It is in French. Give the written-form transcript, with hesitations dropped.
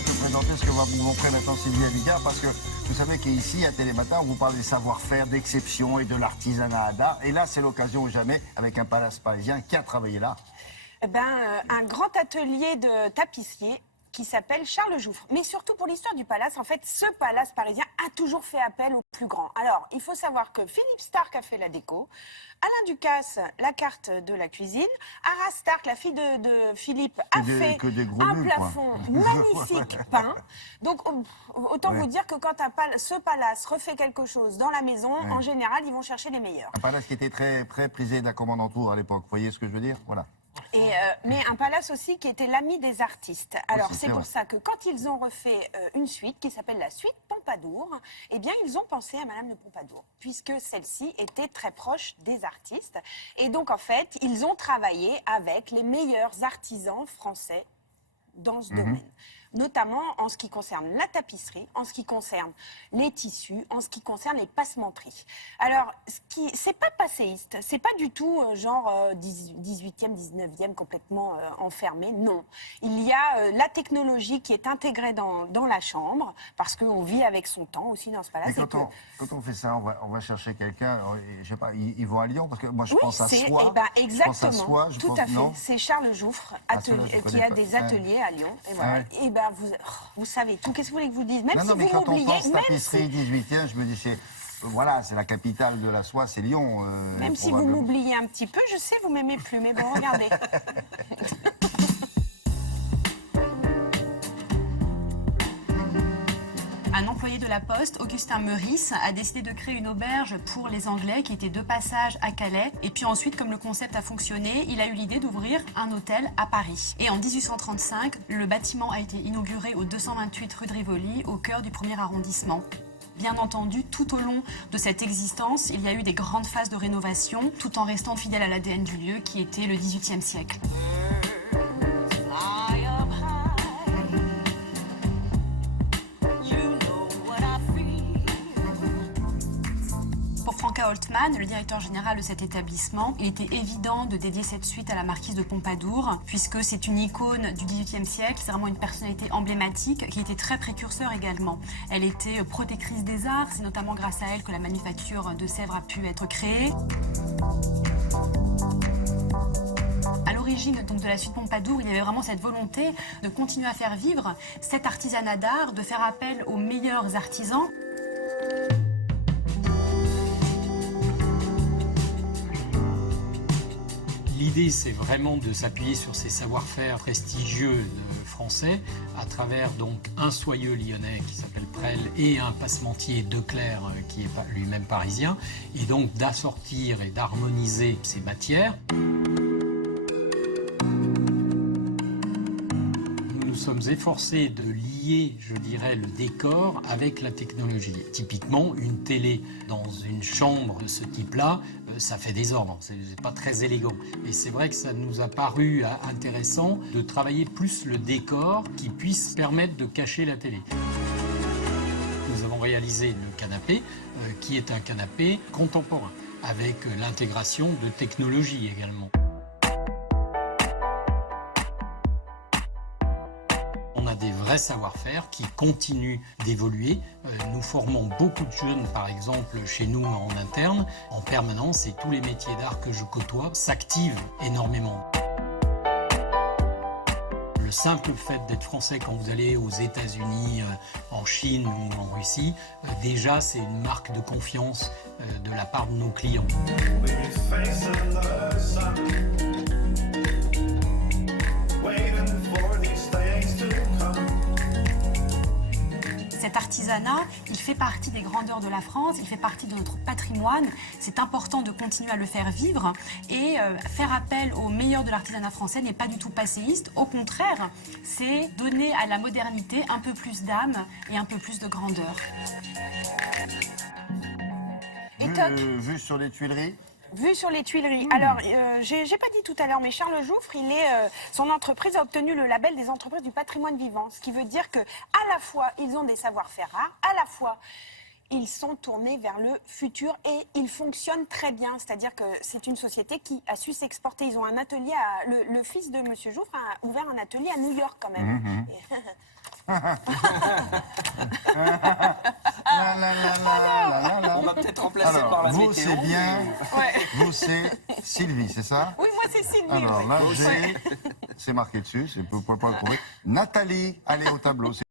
peut présenter ce que va vous montrer maintenant Sylvie Avicard, parce que vous savez qu'ici, à Télématin, on vous parle des savoir-faire, d'exception et de l'artisanat d'art. Et là, c'est l'occasion ou jamais, avec un palace parisien qui a travaillé là. Un grand atelier de tapissier qui s'appelle Charles Jouffre. Mais surtout pour l'histoire du palace, en fait, ce palace parisien a toujours fait appel aux plus grands. Alors, il faut savoir que Philippe Stark a fait la déco, Alain Ducasse, la carte de la cuisine, Ara Stark, la fille de Philippe, a fait un plafond magnifique peint. Donc, autant vous dire que quand ce palace refait quelque chose dans la maison, en général, ils vont chercher les meilleurs. Un palace qui était très prisé de la commande en tour à l'époque, vous voyez ce que je veux dire? Voilà. Mais un palace aussi qui était l'ami des artistes. Alors c'est pour ça que quand ils ont refait une suite qui s'appelle la suite Pompadour, eh bien ils ont pensé à Madame de Pompadour, puisque celle-ci était très proche des artistes. Et donc en fait, ils ont travaillé avec les meilleurs artisans français dans ce domaine. Notamment en ce qui concerne la tapisserie, en ce qui concerne les tissus, en ce qui concerne les passementeries. Alors, c'est pas passéiste, c'est pas du tout genre 18e, 19e complètement enfermé, non. Il y a la technologie qui est intégrée dans la chambre, parce qu'on vit avec son temps aussi dans ce palace. Et quand on fait ça, on va chercher quelqu'un, je sais pas, ils vont à Lyon, parce que moi je pense à Soie. Exactement, tout à fait. C'est Charles Jouffre qui a des ateliers à Lyon. Et voilà. Vous savez tout. Qu'est-ce que vous voulez que je vous dise? Même si vous quand m'oubliez, on pense tapisserie 18e, je me dis, voilà, c'est la capitale de la soie, c'est Lyon. Même si vous m'oubliez un petit peu, je sais, vous m'aimez plus. Mais bon, regardez. Un employé de la Poste, Augustin Meurice, a décidé de créer une auberge pour les Anglais qui était de passage à Calais. Et puis ensuite, comme le concept a fonctionné, il a eu l'idée d'ouvrir un hôtel à Paris. Et en 1835, le bâtiment a été inauguré au 228 rue de Rivoli, au cœur du 1er arrondissement. Bien entendu, tout au long de cette existence, il y a eu des grandes phases de rénovation, tout en restant fidèle à l'ADN du lieu qui était le XVIIIe siècle. Holtman, le directeur général de cet établissement, il était évident de dédier cette suite à la marquise de Pompadour, puisque c'est une icône du XVIIIe siècle, c'est vraiment une personnalité emblématique qui était très précurseur également. Elle était protectrice des arts, c'est notamment grâce à elle que la manufacture de Sèvres a pu être créée. À l'origine donc de la suite Pompadour, il y avait vraiment cette volonté de continuer à faire vivre cet artisanat d'art, de faire appel aux meilleurs artisans. L'idée, c'est vraiment de s'appuyer sur ces savoir-faire prestigieux français à travers donc un soyeux lyonnais qui s'appelle Prel et un passementier Declercq qui est lui-même parisien, et donc d'assortir et d'harmoniser ces matières. Nous sommes efforcés de lier, je dirais, le décor avec la technologie. Typiquement, une télé dans une chambre de ce type-là, ça fait désordre, c'est pas très élégant. Et c'est vrai que ça nous a paru intéressant de travailler plus le décor qui puisse permettre de cacher la télé. Nous avons réalisé le canapé, qui est un canapé contemporain, avec l'intégration de technologies également. On a des vrais savoir-faire qui continuent d'évoluer. Nous formons beaucoup de jeunes, par exemple, chez nous en interne, en permanence, et tous les métiers d'art que je côtoie s'activent énormément. Le simple fait d'être français quand vous allez aux États-Unis, en Chine ou en Russie, déjà c'est une marque de confiance de la part de nos clients. Cet artisanat, il fait partie des grandeurs de la France, il fait partie de notre patrimoine. C'est important de continuer à le faire vivre et faire appel aux meilleurs de l'artisanat français n'est pas du tout passéiste. Au contraire, c'est donner à la modernité un peu plus d'âme et un peu plus de grandeur. Vue sur les Tuileries. Vue sur les Tuileries. Alors, j'ai pas dit tout à l'heure, mais Charles Jouffre, son entreprise a obtenu le label des entreprises du patrimoine vivant. Ce qui veut dire que, à la fois, ils ont des savoir-faire rares, à la fois, ils sont tournés vers le futur et ils fonctionnent très bien. C'est-à-dire que c'est une société qui a su s'exporter. Ils ont un atelier, le fils de M. Jouffre a ouvert un atelier à New York quand même. On va peut-être remplacer par la vous, météo. c'est bien. Vous, c'est Sylvie, c'est ça? Oui, moi c'est Sylvie. Alors oui. là, c'est marqué dessus, vous ne pouvez pas le trouver. Nathalie, allez au tableau.